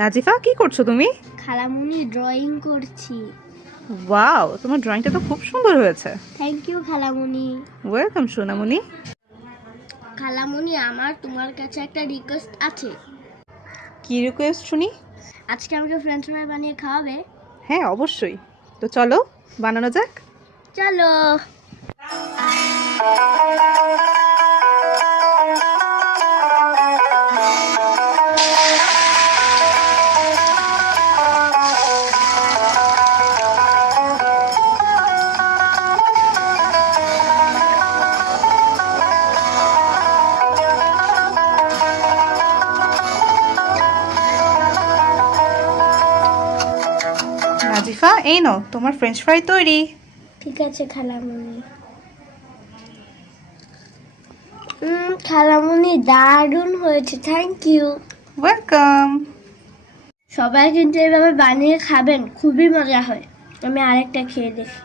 নাজিফা, কি করছো তুমি? খালামুনি ড্রয়িং করছি। ওয়াও, তোমার ড্রয়িংটা তো খুব সুন্দর হয়েছে। থ্যাংক ইউ খালামুনি। ওয়েলকাম সোনামণি। খালামুনি, আমার তোমার কাছে একটা রিকোয়েস্ট আছে। কি রিকোয়েস্ট শুনি? আজকে আমাকে ফ্রেঞ্চ ফ্রাই বানিয়ে খাওয়াবে? হ্যাঁ, অবশ্যই। তো চলো বানানো যাক। চলো। নাজিফা, এই নাও তোমার ফ্রেঞ্চ ফ্রাই তৈরি। ঠিক আছে খালামুনি। খালামুনি দারুণ হয়েছে, থ্যাংক ইউ। ওয়েলকাম। সবাই কিন্তু এভাবে বানিয়ে খাবেন, খুবই মজা হয়। আমি আরেকটা খেয়ে দেখি।